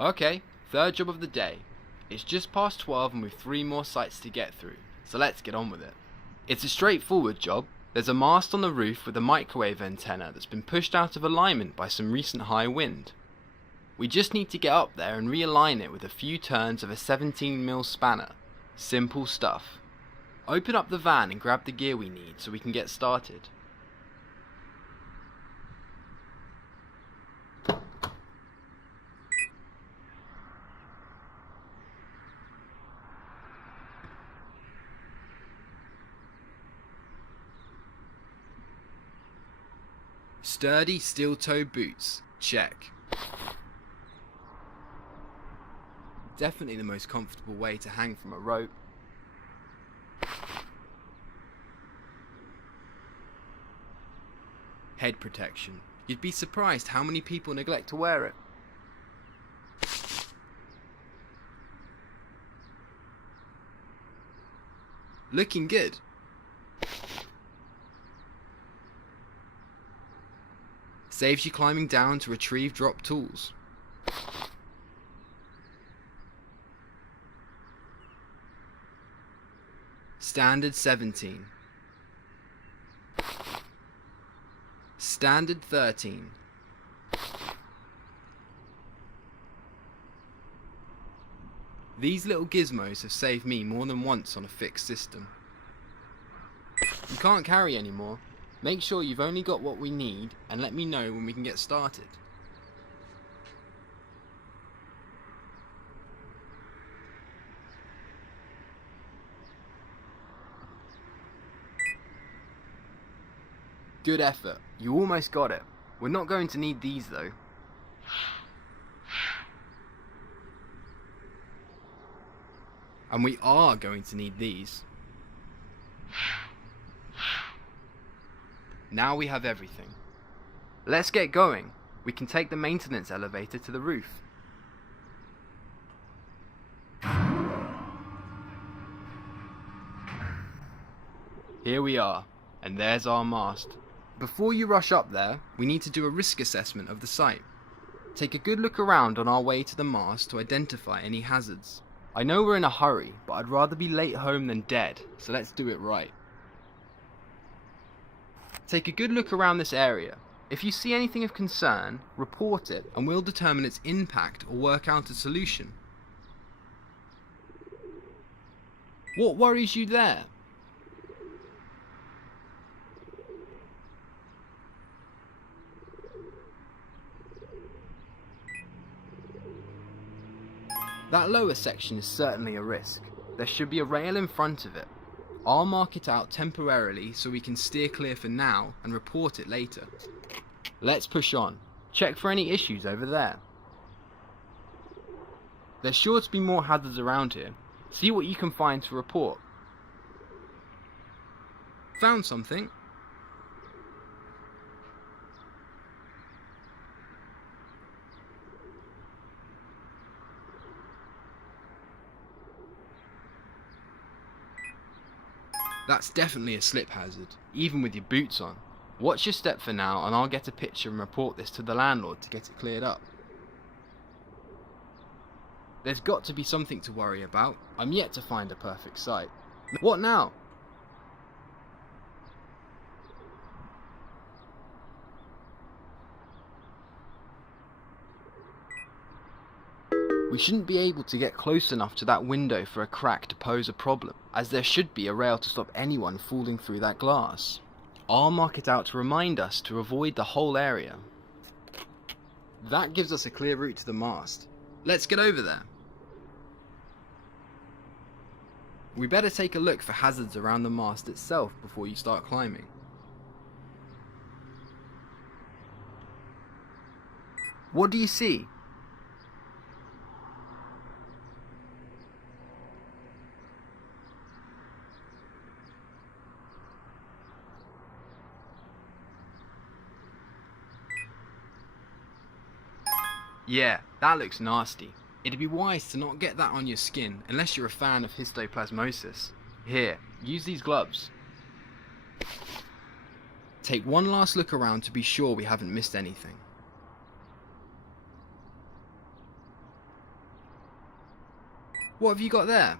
Okay, third job of the day. It's just past 12 and we've 3 more sites to get through, so let's get on with it. It's a straightforward job. There's a mast on the roof with a microwave antenna that's been pushed out of alignment by some recent high wind. We just need to get up there and realign it with a few turns of a 17mm spanner. Simple stuff. Open up the van and grab the gear we need so we can get started. Sturdy steel-toe boots, check. Definitely the most comfortable way to hang from a rope. Head protection. You'd be surprised how many people neglect to wear it. Looking good. Saves you climbing down to retrieve dropped tools. Standard 17. Standard 13. These little gizmos have saved me more than once on a fixed system. You can't carry anymore. Make sure you've only got what we need and let me know when we can get started. Good effort. You almost got it. We're not going to need these though. And we are going to need these. Now we have everything. Let's get going. We can take the maintenance elevator to the roof. Here we are, and there's our mast. Before you rush up there, we need to do a risk assessment of the site. Take a good look around on our way to the mast to identify any hazards. I know we're in a hurry, but I'd rather be late home than dead, so let's do it right. Take a good look around this area. If you see anything of concern, report it and we'll determine its impact or work out a solution. What worries you there? That lower section is certainly a risk. There should be a rail in front of it. I'll mark it out temporarily so we can steer clear for now and report it later. Let's push on. Check for any issues over there. There's sure to be more hazards around here. See what you can find to report. Found something? That's definitely a slip hazard, even with your boots on. Watch your step for now and I'll get a picture and report this to the landlord to get it cleared up. There's got to be something to worry about. I'm yet to find a perfect site. What now? We shouldn't be able to get close enough to that window for a crack to pose a problem, as there should be a rail to stop anyone falling through that glass. I'll mark it out to remind us to avoid the whole area. That gives us a clear route to the mast. Let's get over there. We better take a look for hazards around the mast itself before you start climbing. What do you see? Yeah, that looks nasty. It'd be wise to not get that on your skin unless you're a fan of histoplasmosis. Here, use these gloves. Take one last look around to be sure we haven't missed anything. What have you got there?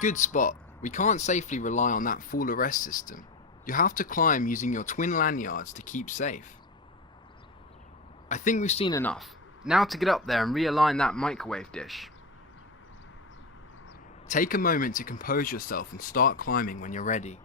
Good spot. We can't safely rely on that fall arrest system. You have to climb using your twin lanyards to keep safe. I think we've seen enough. Now to get up there and realign that microwave dish. Take a moment to compose yourself and start climbing when you're ready.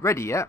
Ready yet?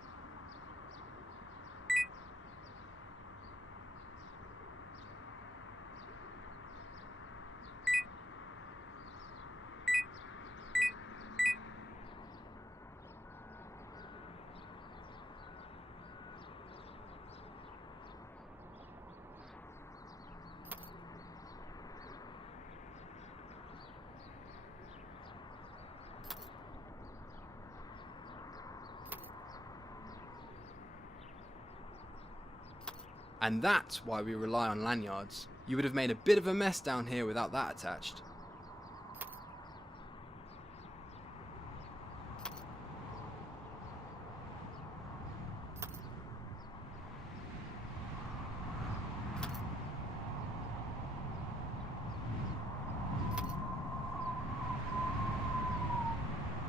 And that's why we rely on lanyards. You would have made a bit of a mess down here without that attached.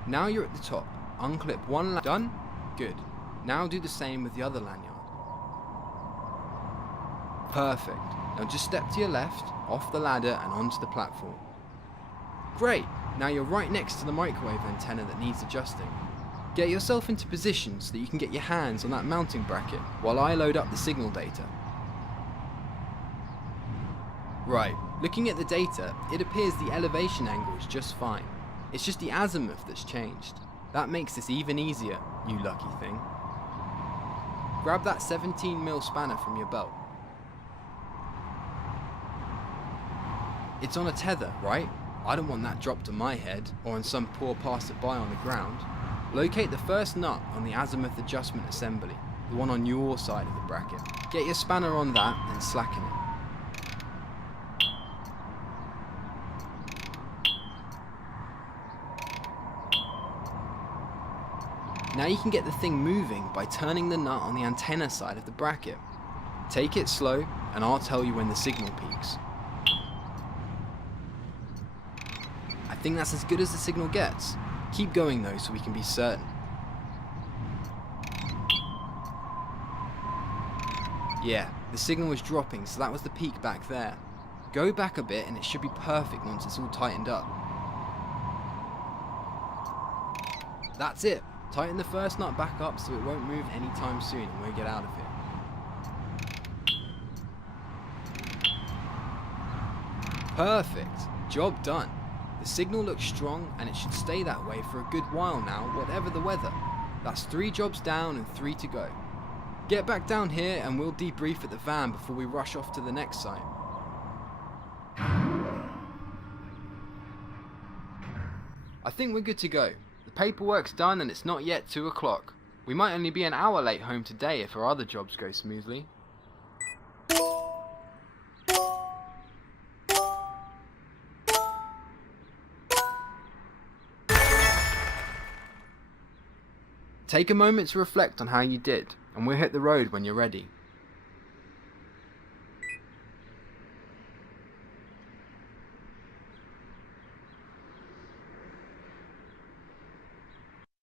Now you're at the top. Unclip one lanyard. Done? Good. Now do the same with the other lanyard. Perfect. Now just step to your left, off the ladder and onto the platform. Great! Now you're right next to the microwave antenna that needs adjusting. Get yourself into position so that you can get your hands on that mounting bracket while I load up the signal data. Right, looking at the data, it appears the elevation angle is just fine. It's just the azimuth that's changed. That makes this even easier, you lucky thing. Grab that 17mm spanner from your belt. It's on a tether, right? I don't want that dropped on my head or on some poor passerby on the ground. Locate the first nut on the azimuth adjustment assembly, the one on your side of the bracket. Get your spanner on that and slacken it. Now you can get the thing moving by turning the nut on the antenna side of the bracket. Take it slow and I'll tell you when the signal peaks. I think that's as good as the signal gets. Keep going though so we can be certain. Yeah, the signal was dropping, so that was the peak back there. Go back a bit and it should be perfect once it's all tightened up. That's it. Tighten the first nut back up so it won't move anytime soon and we'll get out of here. Perfect. Job done. The signal looks strong and it should stay that way for a good while now, whatever the weather. That's 3 jobs down and 3 to go. Get back down here and we'll debrief at the van before we rush off to the next site. I think we're good to go. The paperwork's done and it's not yet 2 o'clock. We might only be an hour late home today if our other jobs go smoothly. Take a moment to reflect on how you did, and we'll hit the road when you're ready.